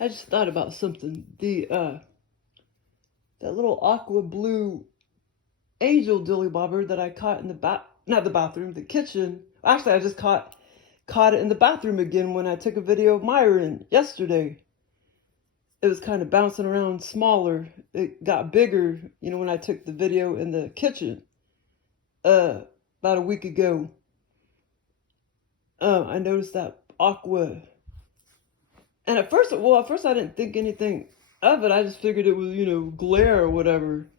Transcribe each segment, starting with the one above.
I just thought about something. That little aqua blue angel dilly bobber that I caught in not the bathroom, the kitchen. Actually, I just caught it in the bathroom again when I took a video of Myron yesterday. It was kind of bouncing around smaller. It got bigger, when I took the video in the kitchen about a week ago. I noticed that aqua. And at first I didn't think anything of it. I just figured it was, glare or whatever.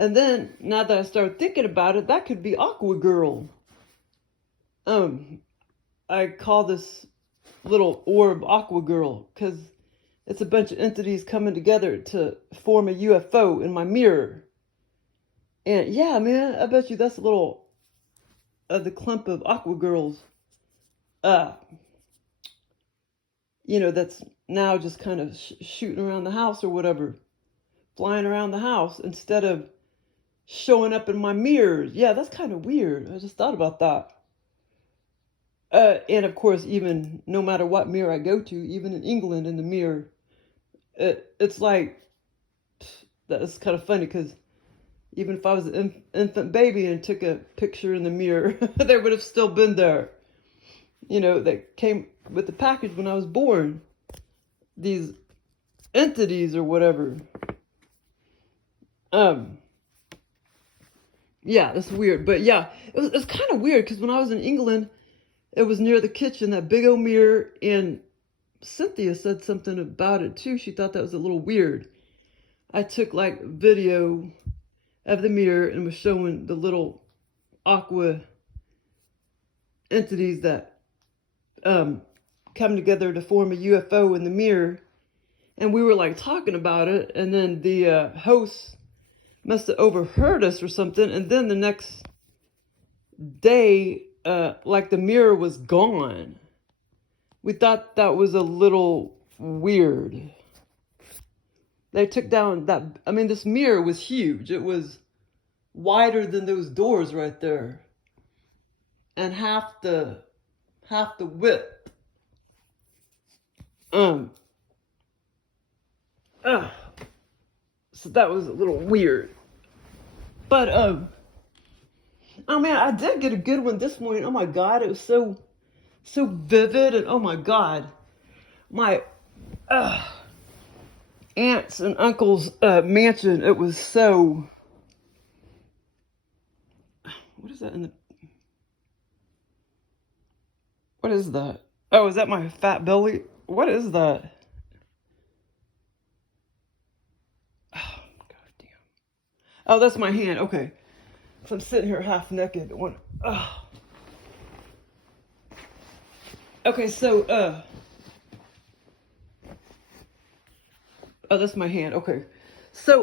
And then, now that I started thinking about it, that could be Aqua Girl. I call this little orb Aqua Girl because it's a bunch of entities coming together to form a UFO in my mirror. And yeah, man, I bet you that's a little the clump of Aqua Girls. That's now just kind of shooting around the house or whatever, flying around the house instead of showing up in my mirrors. Yeah, that's kind of weird. I just thought about that. And of course, even no matter what mirror I go to, even in England in the mirror, it's like, that's kind of funny because even if I was an infant baby and took a picture in the mirror, they would have still been there. That came with the package when I was born. These entities or whatever. Yeah, that's weird. But yeah, it's kind of weird because when I was in England, it was near the kitchen, that big old mirror, and Cynthia said something about it too. She thought that was a little weird. I took like video of the mirror and was showing the little aqua entities that come together to form a UFO in the mirror. And we were like talking about it, and then the host must have overheard us or something, and then the next day, like the mirror was gone. We thought that was a little weird. They took down this mirror was huge. It was wider than those doors right there. And half the width. So that was a little weird. But, oh man, I did get a good one this morning. Oh my God, it was so vivid. And oh my God, my aunts and uncles' mansion, it was so, what is that what is that? Oh, is that my fat belly? What is that? Oh, God damn. Oh, that's my hand. Okay. So I'm sitting here half naked. Okay, so, oh, that's my hand. Okay. So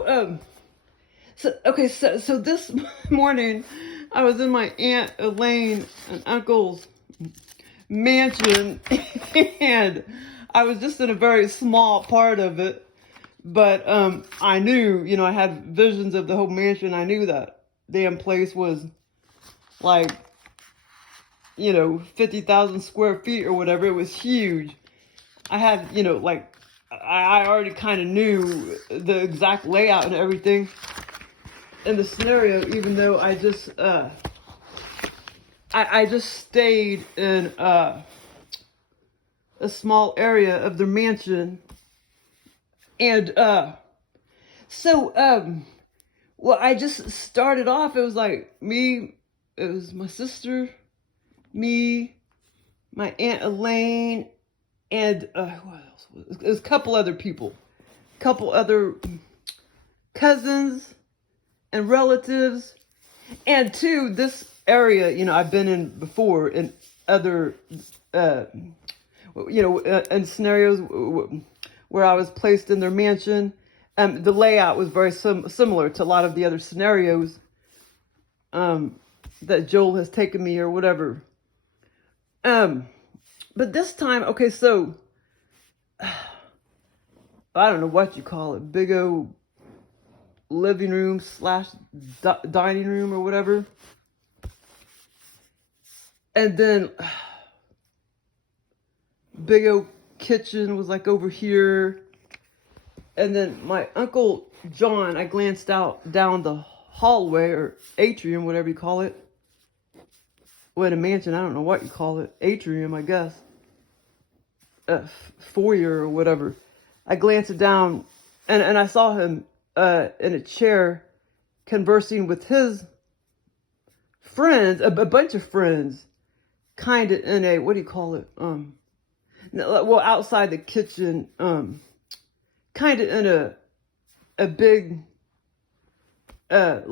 this morning I was in my Aunt Elaine and Uncle's mansion and I was just in a very small part of it, but I knew, I had visions of the whole mansion. I knew that damn place was like, 50,000 square feet or whatever. It was huge. I had, I already kind of knew the exact layout and everything in the scenario, even though I just, I just stayed in a small area of their mansion. And, well, I just started off, it was like me, it was my sister, me, my Aunt Elaine, and, who else? It was a couple other people, couple other cousins and relatives. And two, this area, I've been in before in other, in scenarios where I was placed in their mansion. The layout was very similar to a lot of the other scenarios that Joel has taken me or whatever. But this time, okay, so I don't know what you call it, big old living room / dining room or whatever. And then big old kitchen was like over here. And then my Uncle John, I glanced out down the hallway or atrium, whatever you call it. Well, a mansion, I don't know what you call it. Atrium, I guess. Foyer or whatever. I glanced down and I saw him in a chair conversing with his friends, a bunch of friends, kind of in a, what do you call it? Well, outside the kitchen, kind of in a big, the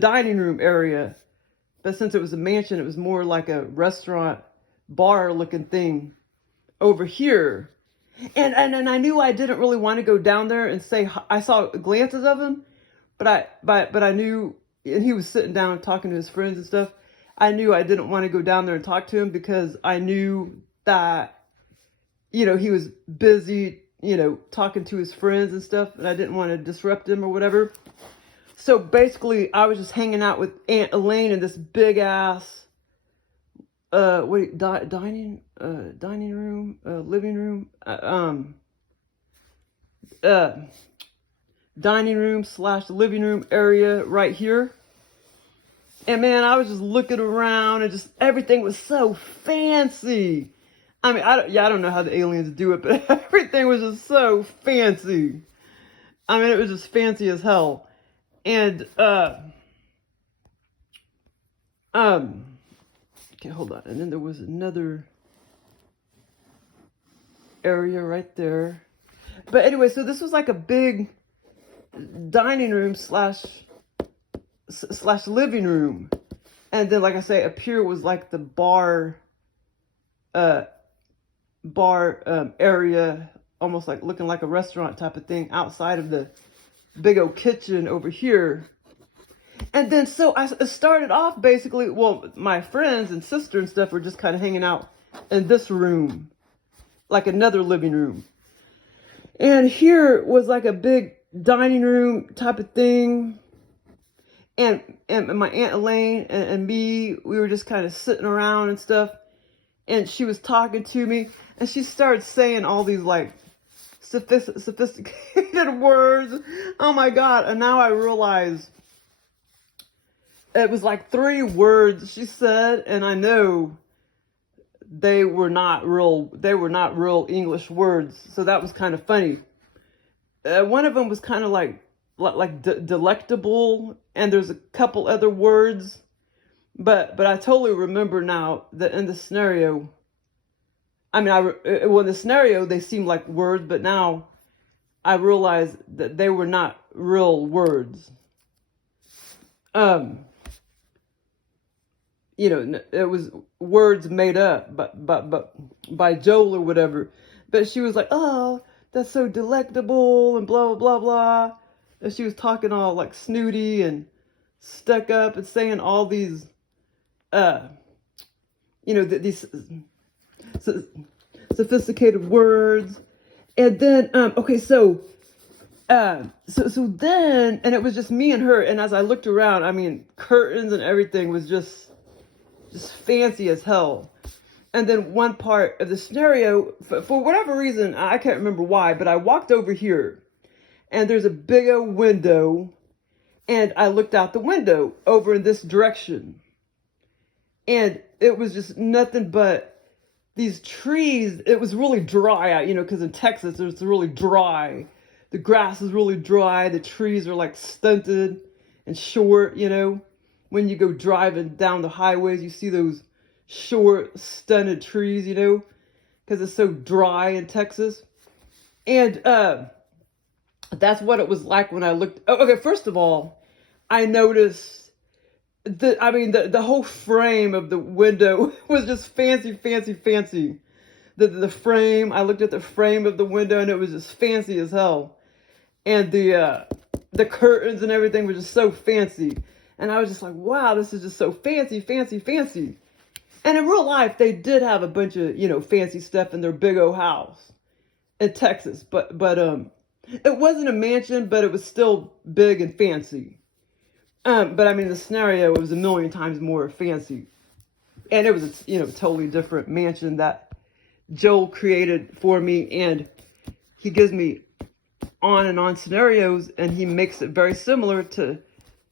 dining room area. But since it was a mansion, it was more like a restaurant, bar looking thing over here. And I knew I didn't really want to go down there and say, I saw glances of him, but I knew, and he was sitting down talking to his friends and stuff. I knew I didn't want to go down there and talk to him because I knew that, he was busy, talking to his friends and stuff, and I didn't want to disrupt him or whatever. So basically, I was just hanging out with Aunt Elaine in this big ass, dining room, living room, dining room / living room area right here. And man, I was just looking around and just everything was so fancy. I mean, I don't know how the aliens do it, but everything was just so fancy. I mean, it was just fancy as hell. And, okay, hold on. And then there was another area right there. But anyway, so this was like a big dining room / living room. And then, like I say, up here was like the bar area, almost like looking like a restaurant type of thing outside of the big old kitchen over here. And then so I started off basically, well, my friends and sister and stuff were just kind of hanging out in this room, like another living room. And here was like a big dining room type of thing. And my Aunt Elaine and me, we were just kind of sitting around and stuff. And she was talking to me and she started saying all these like sophisticated words. Oh my God. And now I realize it was like 3 words she said, and I know they were not real English words. So that was kind of funny. One of them was kind of like delectable, and there's a couple other words, but I totally remember now that in the scenario, I mean, in the scenario, they seemed like words, but now I realize that they were not real words. It was words made up by Joel or whatever. But she was like, oh, that's so delectable and blah, blah, blah, blah. And she was talking all like snooty and stuck up and saying all these, these sophisticated words. And then, so then, and it was just me and her. And as I looked around, I mean, curtains and everything was just fancy as hell. And then one part of the scenario, for whatever reason, I can't remember why, but I walked over here and there's a big old window and I looked out the window over in this direction. And it was just nothing but these trees. It was really dry out, because in Texas, it's really dry. The grass is really dry. The trees are like stunted and short, When you go driving down the highways, you see those short, stunted trees, because it's so dry in Texas. And that's what it was like when I looked. Oh, okay, first of all, I noticed the whole frame of the window was just fancy, fancy, fancy. The frame, I looked at the frame of the window and it was just fancy as hell. And the curtains and everything was just so fancy. And I was just like, wow, this is just so fancy, fancy, fancy. And in real life, they did have a bunch of, fancy stuff in their big old house in Texas. But it wasn't a mansion, but it was still big and fancy. But I mean, the scenario, it was a million times more fancy. And it was a, totally different mansion that Joel created for me. And he gives me on and on scenarios, and he makes it very similar to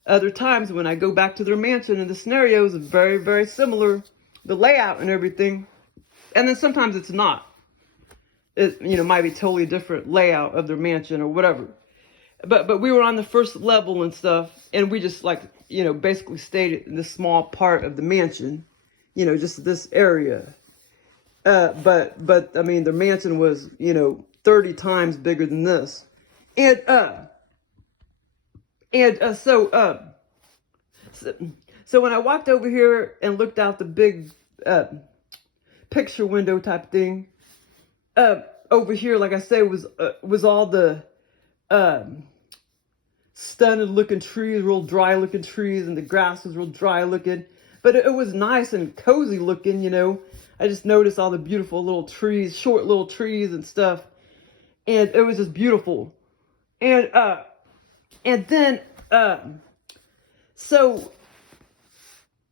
other times when I go back to their mansion, and the scenarios are very, very similar, the layout and everything. And then sometimes it's not. It, you know, might be totally different layout of their mansion or whatever. But we were on the first level and stuff, and we just like, you know, basically stayed in this small part of the mansion, you know, just this area. But I mean, their mansion was, you know, 30 times bigger than this. And so when I walked over here and looked out the big picture window type thing, over here, like I say, was all the stunted looking trees, real dry looking trees, and the grass was real dry looking, but it was nice and cozy looking, you know. I just noticed all the beautiful little trees, short little trees and stuff, and it was just beautiful. And then so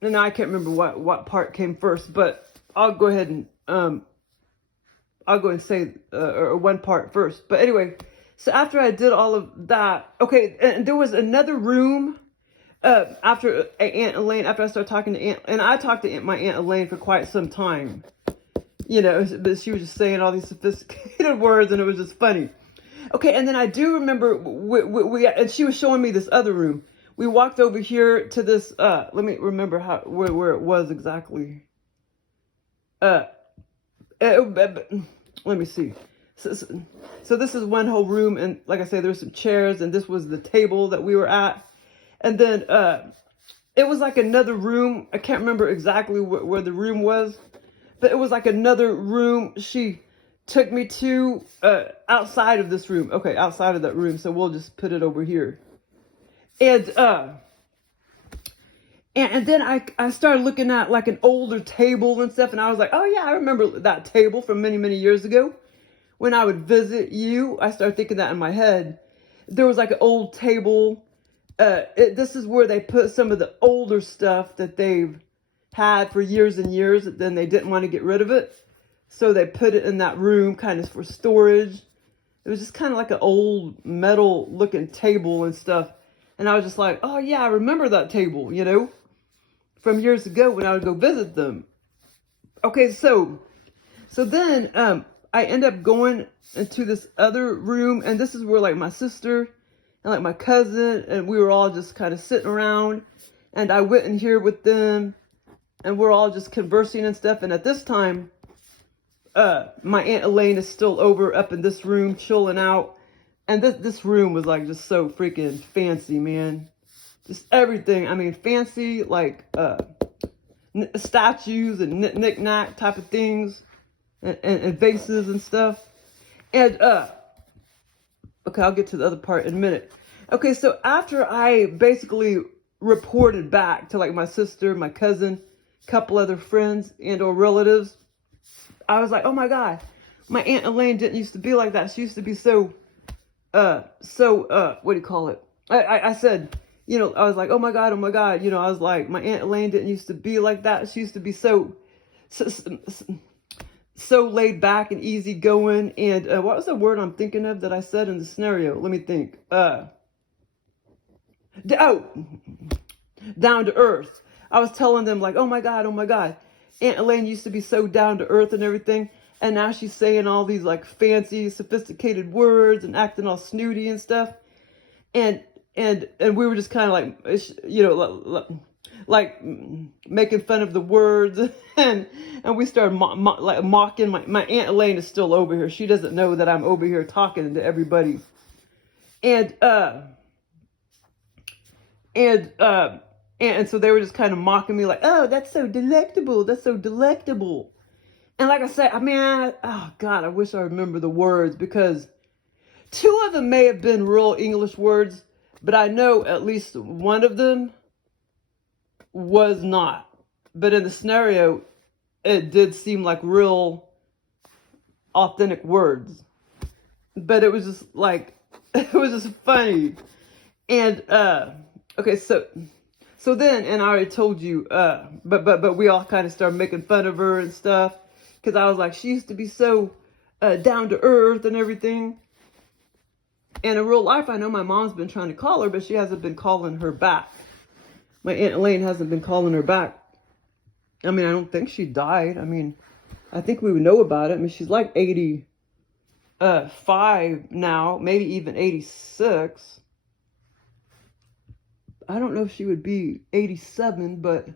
now I can't remember what part came first, but I'll go ahead and say one part first. But anyway, so after I did all of that, okay, and there was another room after Aunt Elaine, after I started talking to Aunt, and I talked to my Aunt Elaine for quite some time, you know, but she was just saying all these sophisticated words, and it was just funny. Okay, and then I do remember we and she was showing me this other room. We walked over here to this, let me remember where it was exactly. Let me see. So this is one whole room, and like I say, there's some chairs, and this was the table that we were at. And then it was like another room. I can't remember exactly where the room was, but it was like another room she took me to outside of this room. Okay, outside of that room. So we'll just put it over here. And then I started looking at like an older table and stuff, and I was like, oh yeah, I remember that table from many, many years ago. When I would visit you, I started thinking that in my head. There was like an old table. This is where they put some of the older stuff that they've had for years and years, and then they didn't want to get rid of it. So they put it in that room kind of for storage. It was just kind of like an old metal looking table and stuff. And I was just like, oh yeah, I remember that table, you know, from years ago when I would go visit them. Okay, so then I end up going into this other room, and this is where like my sister and like my cousin, and we were all just kind of sitting around, and I went in here with them, and we're all just conversing and stuff. And at this time, my Aunt Elaine is still over up in this room chilling out. And this room was like just so freaking fancy, man. Just everything. I mean, fancy, like statues and knick-knack type of things, and vases and stuff. And okay, I'll get to the other part in a minute. Okay, so after I basically reported back to like my sister, my cousin, a couple other friends and or relatives, I was like, oh my God, my Aunt Elaine didn't used to be like that. She used to be so what do you call it? I said, you know, I was like, oh my God, you know, I was like, my Aunt Elaine didn't used to be like that. She used to be so laid back and easy going. And what was the word I'm thinking of that I said in the scenario? Let me think. Down to earth. I was telling them like, oh my God, Aunt Elaine used to be so down to earth and everything. And now she's saying all these like fancy, sophisticated words and acting all snooty and stuff. And we were just kind of like, you know, like making fun of the words. and we started mocking. My Aunt Elaine is still over here. She doesn't know that I'm over here talking to everybody. And so they were just kind of mocking me like, oh, that's so delectable. That's so delectable. And like I said, I mean, oh God, I wish I remember the words, because two of them may have been real English words, but I know at least one of them was not. But in the scenario, it did seem like real authentic words. But it was just like, it was just funny. And, okay, so then, and I already told you, but we all kind of started making fun of her and stuff. Because I was like, she used to be so down to earth and everything. And in real life, I know my mom's been trying to call her, but she hasn't been calling her back. My Aunt Elaine hasn't been calling her back. I mean, I don't think she died. I mean, I think we would know about it. I mean, she's like 85 now, maybe even 86. I don't know if she would be 87, but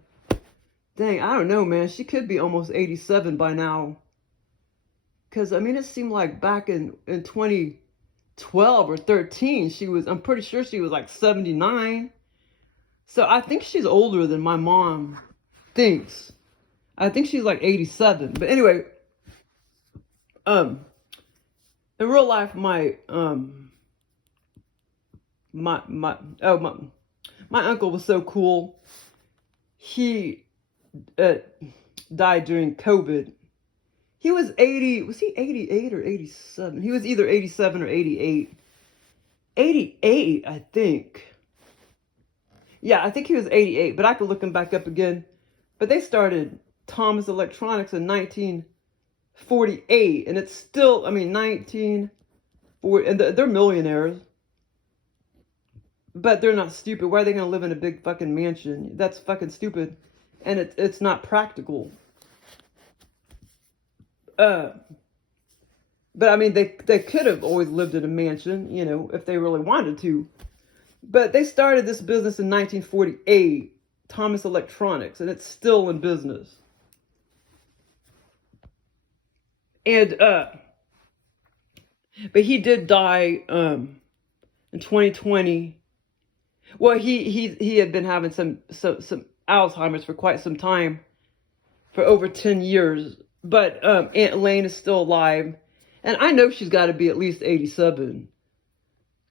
dang, I don't know, man. She could be almost 87 by now. Because, I mean, it seemed like back in 2012 or 13, I'm pretty sure she was like 79. So I think she's older than my mom thinks. I think she's like 87. But anyway, in real life, my uncle was so cool. He died during COVID. He was 80. Was he 88 or 87? He was either 87 or 88. 88, I think. Yeah, I think he was 88, but I could look him back up again. But they started Thomas Electronics in 1948, and it's still, I mean, 1940, and they're millionaires. But they're not stupid. Why are they going to live in a big fucking mansion? That's fucking stupid. And it's not practical. But I mean, they could have always lived in a mansion, you know, if they really wanted to. But they started this business in 1948, Thomas Electronics, and it's still in business. And, but he did die, in 2020. Well, he had been having some Alzheimer's for quite some time, for over 10 years. But, Aunt Elaine is still alive. And I know she's got to be at least 87.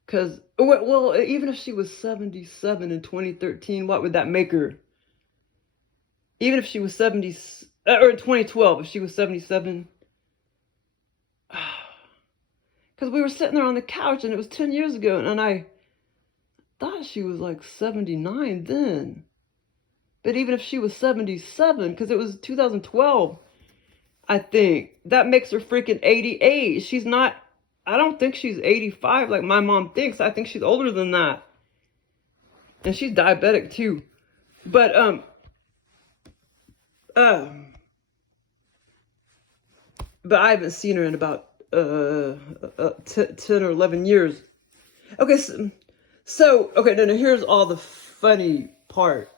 Because, well, even if she was 77 in 2013, what would that make her? Even if she was 70, or in 2012, if she was 77. Because we were sitting there on the couch, and it was 10 years ago, and I thought she was like 79 then. But even if she was 77, because it was 2012, I think, that makes her freaking 88. She's not... I don't think she's 85 like my mom thinks. I think she's older than that. And she's diabetic too. But, but I haven't seen her in about 10 or 11 years. Okay, so okay, now here's all the funny part.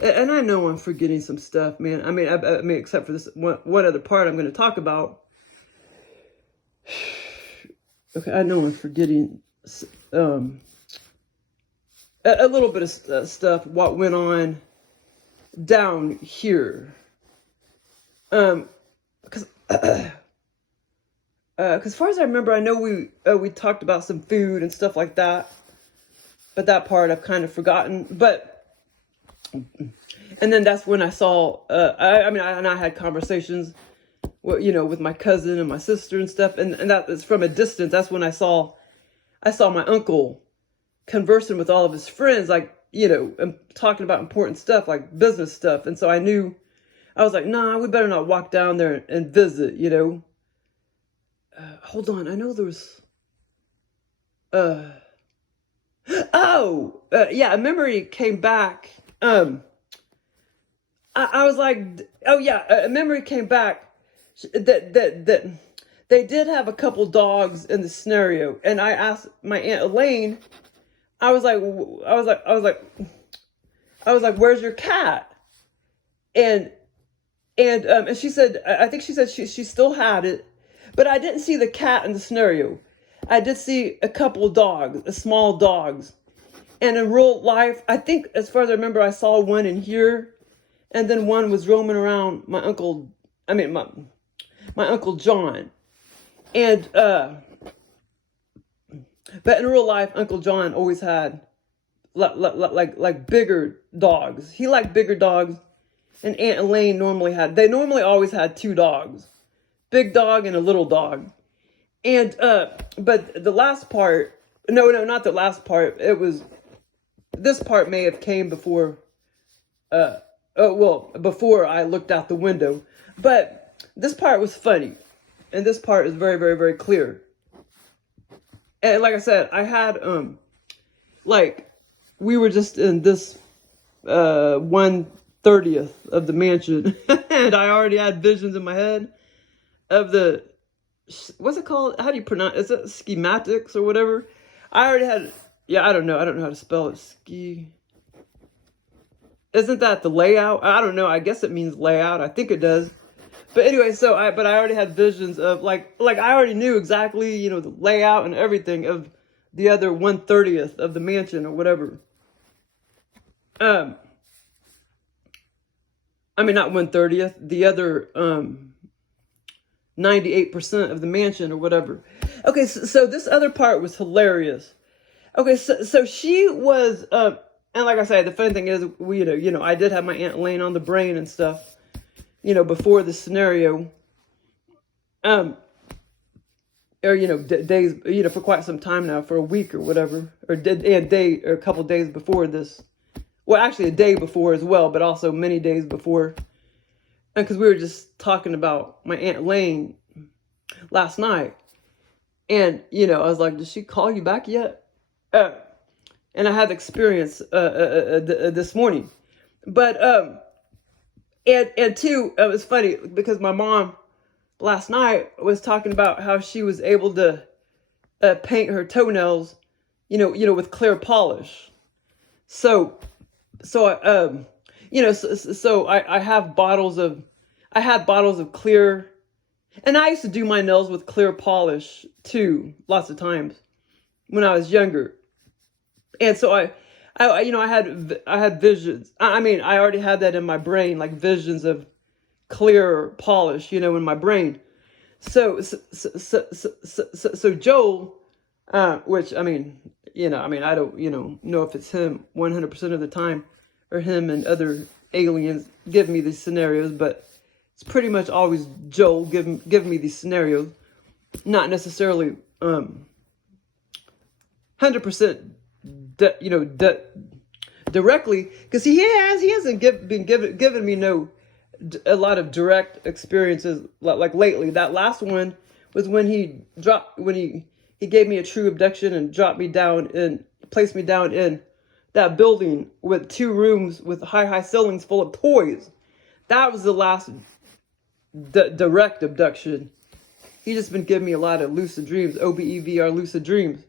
And I know I'm forgetting some stuff, man. I mean, except for this one other part I'm going to talk about. Okay, I know I'm forgetting a little bit of stuff, what went on down here. Because as far as I remember, I know we talked about some food and stuff like that. But that part I've kind of forgotten. But, and then that's when I saw, I had conversations, you know, with my cousin and my sister and stuff, and that is from a distance. That's when I saw my uncle conversing with all of his friends, like, you know, and talking about important stuff, like business stuff. And so I was like, nah, we better not walk down there and visit, you know. Hold on, I know there was, yeah, a memory came back. I was like, oh yeah, a memory came back. That they did have a couple dogs in the scenario, and I asked my Aunt Elaine. I was like, where's your cat? And she said, I think she said she still had it, but I didn't see the cat in the scenario. I did see a couple dogs, small dogs, and in real life, I think as far as I remember, I saw one in here, and then one was roaming around my uncle John. And, but in real life, Uncle John always had like bigger dogs. He liked bigger dogs. And Aunt Elaine they normally always had two dogs, big dog and a little dog. And, but the last part, no, not the last part. This part may have came before, before I looked out the window, but this part was funny. And this part is very, very, very clear. And like I said, I had like we were just in this 1/30th of the mansion, and I already had visions in my head of the, what's it called? How do you pronounce? Is it schematics or whatever? I already had. Yeah, I don't know. I don't know how to spell it. Isn't that the layout? I don't know. I guess it means layout. I think it does. But anyway, but I already had visions of like I already knew exactly, you know, the layout and everything of the other 1/30th of the mansion or whatever. I mean, not 1/30th, the other 98% of the mansion or whatever. Okay, so this other part was hilarious. Okay, so she was, and like I said, the funny thing is, I did have my aunt laying on the brain and stuff, before the scenario, or days, for quite some time now, for a week or whatever, or a couple days before this. Well, actually a day before as well, but also many days before. And because we were just talking about my Aunt Lane last night. And, I was like, did she call you back yet? And I had the experience this morning. But, and two, it was funny because my mom last night was talking about how she was able to paint her toenails, with clear polish. So I have I had bottles of clear, and I used to do my nails with clear polish too, lots of times when I was younger. And so I had visions. I mean, I already had that in my brain, like visions of clear polish, in my brain. So Joel, which I mean, I don't, know if it's him 100% of the time, or him and other aliens give me these scenarios, but it's pretty much always Joel giving me these scenarios, not necessarily 100% directly, because he hasn't been giving me a lot of direct experiences like lately. That last one was when he gave me a true abduction and placed me down in that building with 2 rooms with high ceilings full of toys. That was the last direct abduction. He's just been giving me a lot of lucid dreams, OBE lucid dreams,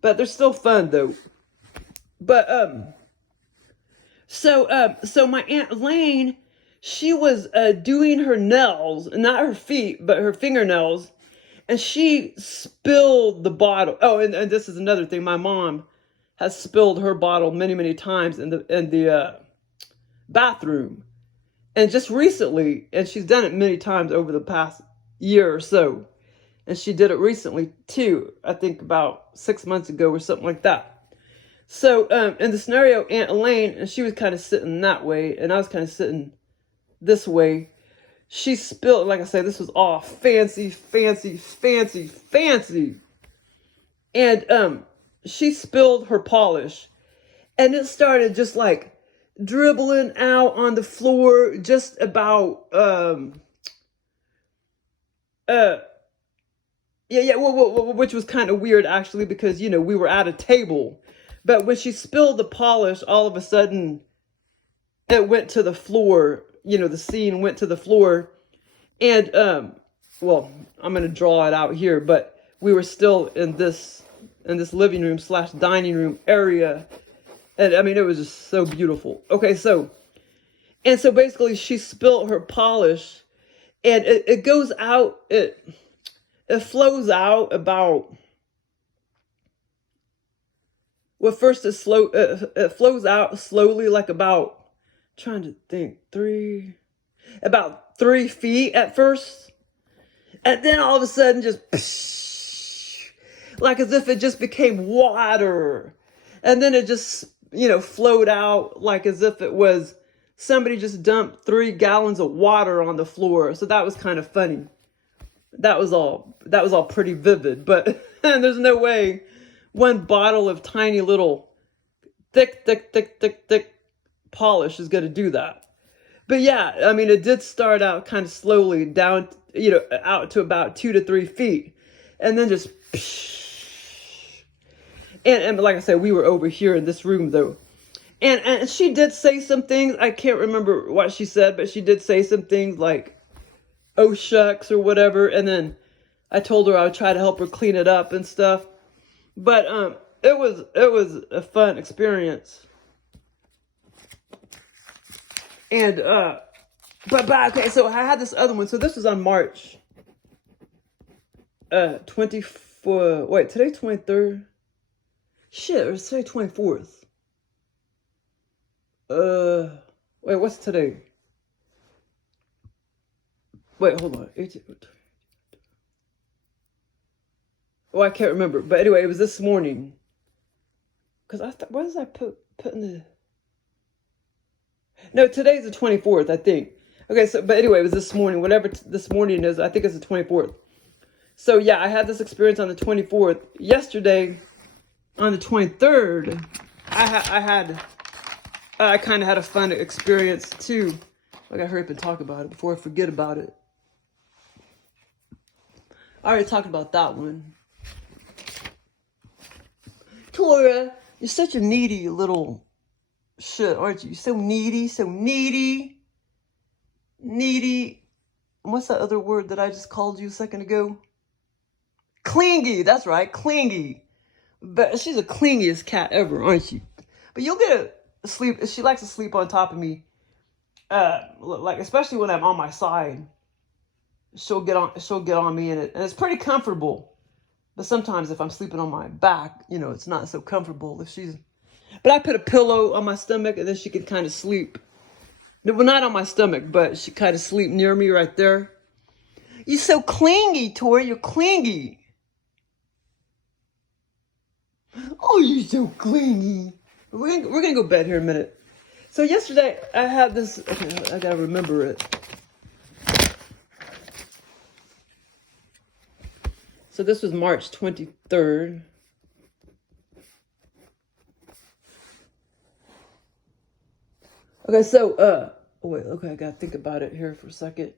but they're still fun though. But so my Aunt Lane, she was doing her nails, not her feet, but her fingernails, and she spilled the bottle. Oh, and this is another thing. My mom has spilled her bottle many times in the bathroom, and just recently, and she's done it many times over the past year or so, and she did it recently too. I think about 6 months ago or something like that. So in the scenario, Aunt Elaine, and she was kind of sitting that way, and I was kind of sitting this way. She spilled, like I said, this was all fancy. And she spilled her polish, and it started just like dribbling out on the floor, just about which was kind of weird actually, because we were at a table, but when she spilled the polish, all of a sudden it went to the floor. The scene went to the floor, and well, I'm gonna draw it out here, but we were still in this living room / dining room area, and I mean, it was just so beautiful. Okay, so basically she spilled her polish, and it goes out, it flows out about, well, first it flows out slowly, like about, trying to think, about 3 feet at first, and then all of a sudden just like as if it just became water, and then it just flowed out like as if it was somebody just dumped 3 gallons of water on the floor. So that was kind of funny. That was all pretty vivid, but there's no way one bottle of tiny little thick polish is going to do that. But yeah, I mean, it did start out kind of slowly down, out to about 2 to 3 feet, and then just And like I said, we were over here in this room though. And she did say some things. I can't remember what she said, but she did say some things like, oh shucks or whatever. And then I told her I would try to help her clean it up and stuff. But it was a fun experience. And but okay, so I had this other one. So this was on March 24. Wait, today's 23rd. Shit, or today 24th. Wait, what's today? Wait, hold on. 18. Oh, I can't remember. But anyway, it was this morning. Because I thought, what did I put in the... No, today's the 24th, I think. Okay, so, but anyway, it was this morning. Whatever this morning is, I think it's the 24th. So, yeah, I had this experience on the 24th. Yesterday, on the 23rd, I kind of had a fun experience, too. I gotta hurry up and talk about it before I forget about it. I already talked about that one. Tora, you're such a needy little shit, aren't you? You're so needy, so needy. Needy. What's that other word that I just called you a second ago? Clingy, that's right, clingy. But she's the clingiest cat ever, aren't she? But you'll get a sleep. She likes to sleep on top of me. Like especially when I'm on my side. She'll get on me in it. And it's pretty comfortable. But sometimes if I'm sleeping on my back, you know, it's not so comfortable if she's... But I put a pillow on my stomach and then she can kind of sleep. Well, not on my stomach, but she kind of sleep near me right there. You're so clingy, Tori. You're clingy. Oh, you're so clingy. We're gonna go to bed here in a minute. So yesterday I had this... Okay, I gotta remember it. So this was March 23rd. Okay, so, wait, okay, I gotta think about it here for a second.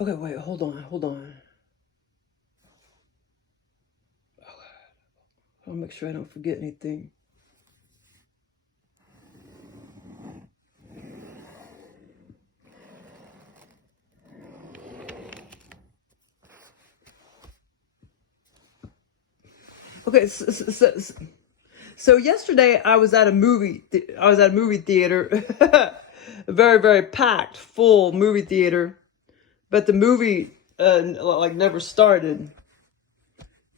Okay, wait, hold on. I'll make sure I don't forget anything. Okay, so yesterday I was at a movie theater, a very, very packed, full movie theater, but the movie like never started,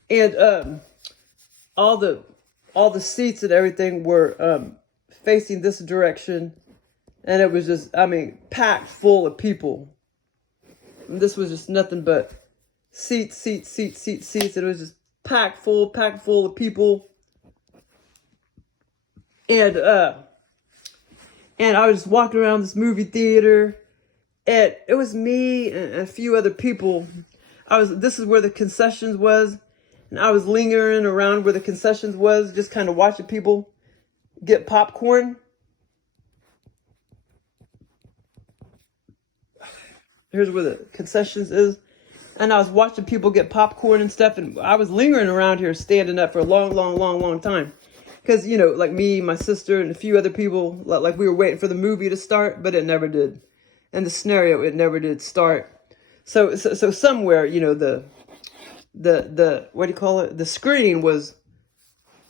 and all the seats and everything were facing this direction, and it was just, I mean, packed full of people. And this was just nothing but seats. And it was just packed full of people. And I was just walking around this movie theater, and it was me and a few other people. This is where the concessions was, and I was lingering around where the concessions was, just kind of watching people get popcorn. Here's where the concessions is. And I was watching people get popcorn and stuff, and I was lingering around here standing up for a long time. Because, you know, like me, my sister, and a few other people, like we were waiting for the movie to start, but it never did. And the scenario, it never did start. So somewhere, you know, the what do you call it? The screen was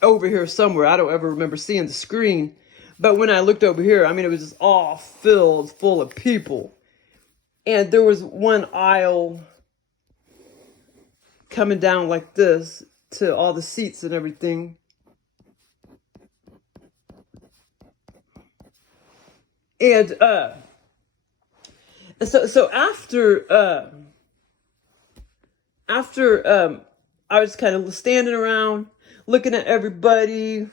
over here somewhere. I don't ever remember seeing the screen. But when I looked over here, I mean, it was just all filled full of people. And there was one aisle coming down like this to all the seats and everything. And so after I was kind of standing around looking at everybody,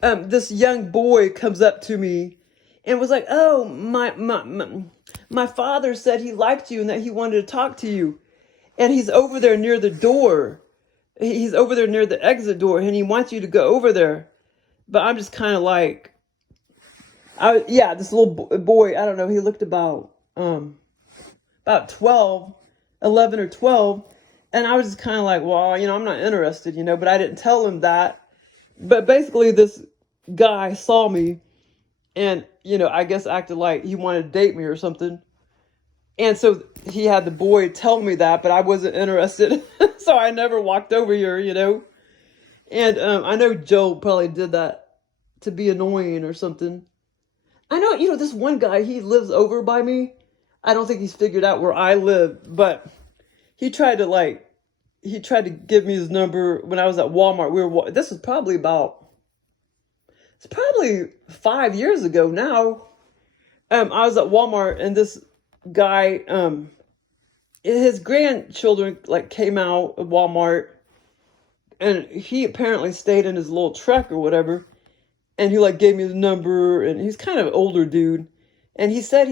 this young boy comes up to me and was like, "Oh, my father said he liked you and that he wanted to talk to you. And he's over there near the door. He's over there near the exit door, and he wants you to go over there." But I'm just kind of like, this little boy, I don't know, he looked about 11 or 12. And I was just kind of like, well, I'm not interested, but I didn't tell him that. But basically, this guy saw me and, I guess acted like he wanted to date me or something. And so he had the boy tell me that, but I wasn't interested. So I never walked over here, And I know Joe probably did that to be annoying or something. I know, this one guy, he lives over by me. I don't think he's figured out where I live, but he tried to give me his number when I was at Walmart. This is probably it's probably 5 years ago now. I was at Walmart and this guy, his grandchildren came out of Walmart, and he apparently stayed in his little truck or whatever. And he gave me his number, and he's kind of an older dude. And he said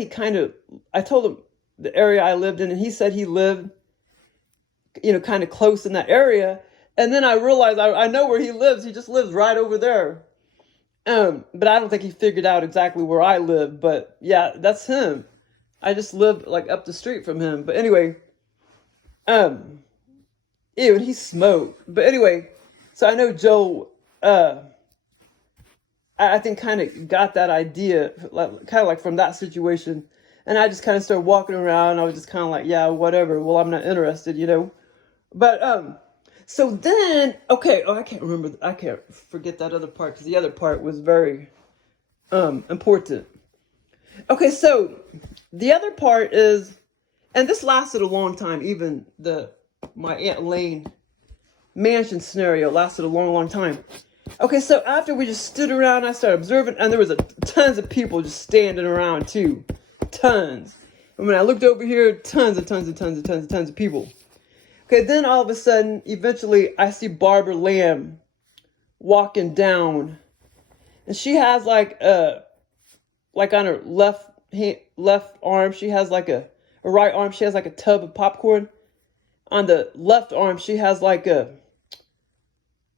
I told him the area I lived in, and he said he lived, kind of close in that area. And then I realized I know where he lives. He just lives right over there. But I don't think he figured out exactly where I live. But yeah, that's him. I just live up the street from him. But anyway, ew, and he smoked. But anyway, so I know Joe, I think kind of got that idea, kind of from that situation. And I just kind of started walking around. I was just kind of like, yeah, whatever. Well, I'm not interested, But, so then, okay, I can't remember. I can't forget that other part because the other part was very, important. Okay, so the other part is, and this lasted a long time, even my Aunt Lane mansion scenario lasted a long, long time. Okay, so after we just stood around, I started observing, and there was tons of people just standing around too. Tons. And when I looked over here, tons of people. Okay, then all of a sudden, eventually, I see Barbara Lamb walking down. And she has on her left arm, she has her right arm, she has a tub of popcorn. On the left arm, she has a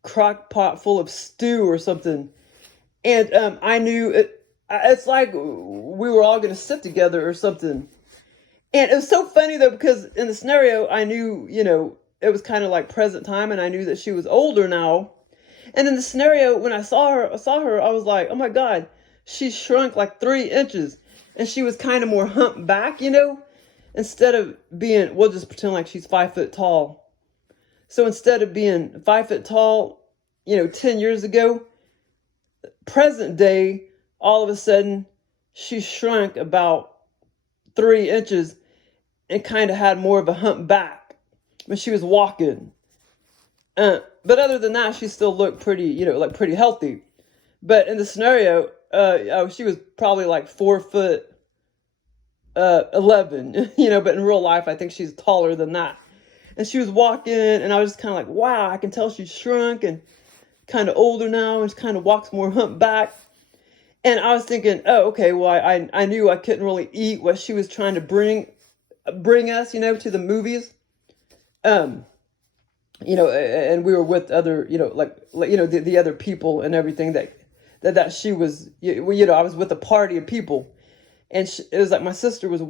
crock pot full of stew or something. And I knew it's like we were all going to sit together or something. And it was so funny though, because in the scenario, I knew, it was kind of present time, and I knew that she was older now. And in the scenario, when I saw her, I was like, oh my God, she shrunk 3 inches, and she was kind of more humped back, instead of being, we'll just pretend she's 5 foot tall. So instead of being 5 foot tall, 10 years ago, present day, all of a sudden, she shrunk about 3 inches and kind of had more of a hump back when she was walking. But other than that, she still looked pretty, pretty healthy. But in the scenario, she was probably 4 foot 11, but in real life, I think she's taller than that. And she was walking, and I was just kind of wow, I can tell she's shrunk and kind of older now, and she kind of walks more hump back. And I was thinking, oh, okay, well, I knew I couldn't really eat what she was trying to bring us, to the movies. And we were with other, the other people and everything that she was, I was with a party of people. And it was my sister was,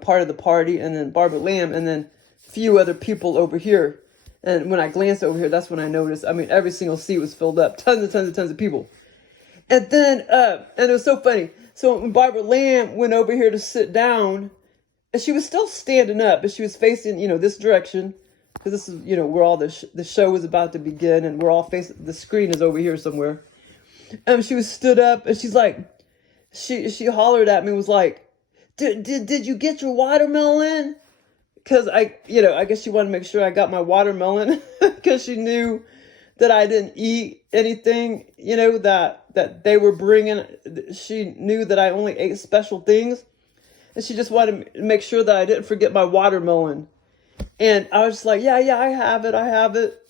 part of the party, and then Barbara Lamb, and then a few other people over here. And when I glanced over here, that's when I noticed, every single seat was filled up. Tons of people. And then, and it was so funny. So when Barbara Lamb went over here to sit down, and she was still standing up, but she was facing, this direction. Because this is, where all the show is about to begin, and we're all facing, the screen is over here somewhere. She was stood up, and she's she hollered at me, was did you get your watermelon? Because I guess she wanted to make sure I got my watermelon, because she knew that I didn't eat anything, that they were bringing. She knew that I only ate special things, and she just wanted to make sure that I didn't forget my watermelon. And I was just yeah, I have it,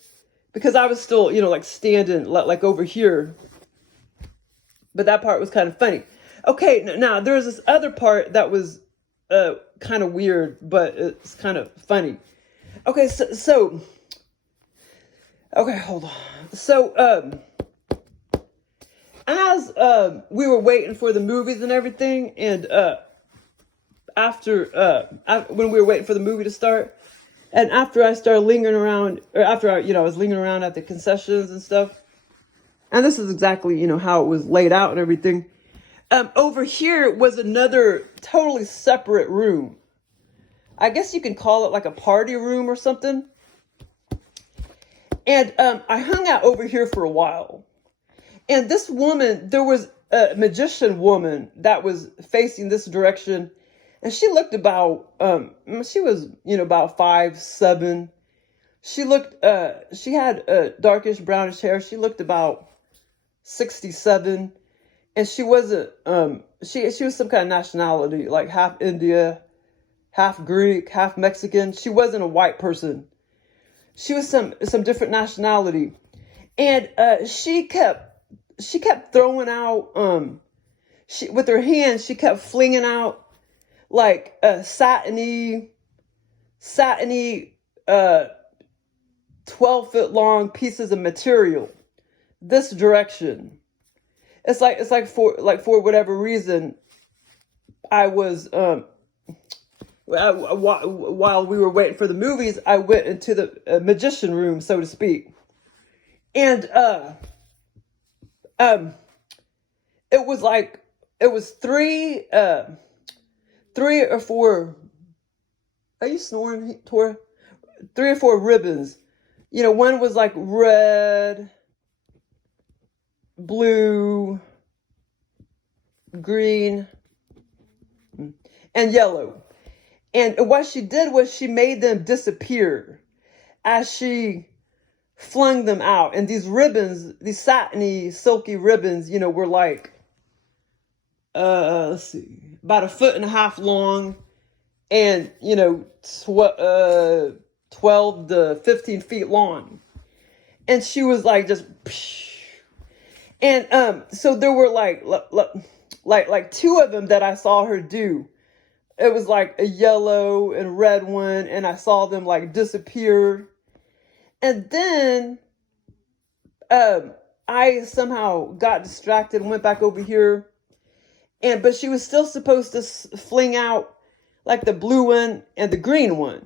because I was still, standing over here. But that part was kind of funny. Okay, now there's this other part that was kind of weird, but it's kind of funny. Okay, so okay, hold on. So as we were waiting for the movies and everything, and after when we were waiting for the movie to start, And after I started lingering around, or after I was lingering around at the concessions and stuff, and this is exactly, how it was laid out and everything. Over here was another totally separate room. I guess you can call it like a party room or something. And I hung out over here for a while. And this woman, there was a magician woman that was facing this direction. And she looked about, she was, about 5'7". She looked, she had darkish brownish hair. She looked about 67. And she wasn't, she was some kind of nationality, like half India, half Greek, half Mexican. She wasn't a white person. She was some different nationality. And she kept throwing out, with her hands, she kept flinging out like satiny, 12-foot long pieces of material this direction. It's like for whatever reason, I was while we were waiting for the movies, I went into the magician room, so to speak, and it was three or four. Are you snoring, Tora? 3 or 4 ribbons. One was like red, blue, green, and yellow. And what she did was she made them disappear as she flung them out. And these ribbons, these satiny, silky ribbons, were like, let's see, about 1.5 feet long and, 12 to 15 feet long. And she was like, just, and so there were like 2 of them that I saw her do. It was like a yellow and red one, and I saw them like disappear. And then I somehow got distracted and went back over here. But she was still supposed to fling out like the blue one and the green one.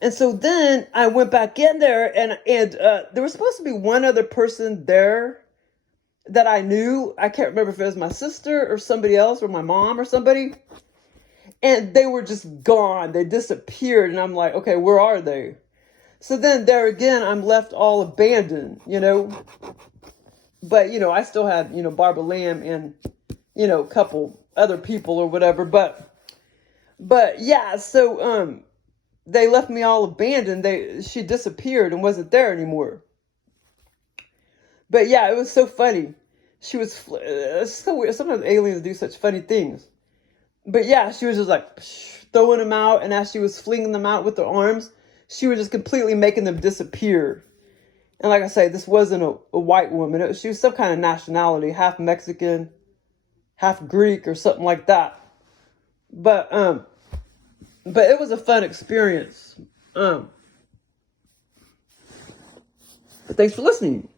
And so then I went back in there, and there was supposed to be one other person there that I knew. I can't remember if it was my sister or somebody else or my mom or somebody. And they were just gone. They disappeared. And I'm like, okay, where are they? So then there again, I'm left all abandoned, But, I still had, Barbara Lamb and, a couple other people or whatever. But yeah, so they left me all abandoned. She disappeared and wasn't there anymore. But yeah, it was so funny. She was so weird. Sometimes aliens do such funny things. But yeah, she was just like throwing them out, and as she was flinging them out with her arms, she was just completely making them disappear. And like I say, this wasn't a white woman. She was some kind of nationality, half Mexican, half Greek, or something like that. But it was a fun experience. But thanks for listening.